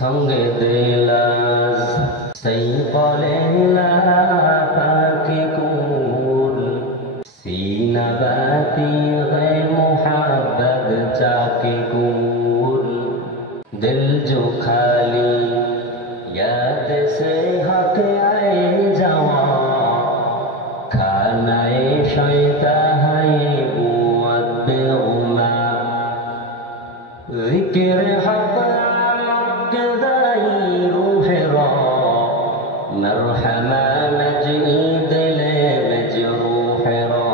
সঙ্গে দিলাজ সেই কলেলা পাকে কুল सीना बाती है मुहब्बत जाके कूल दिल जो खाली याद से हक आए जवा खानाए शैता है बुअत उमा जिक्र हक मक़दाई रूह रा मरहमा मजई दिले मजरूह रा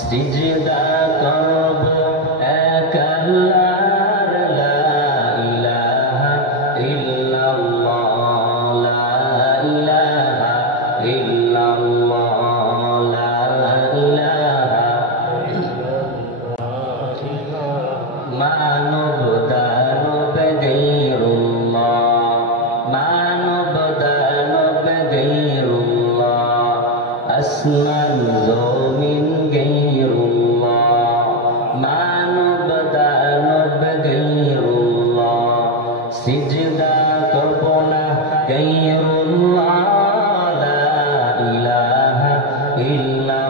सिजदा करब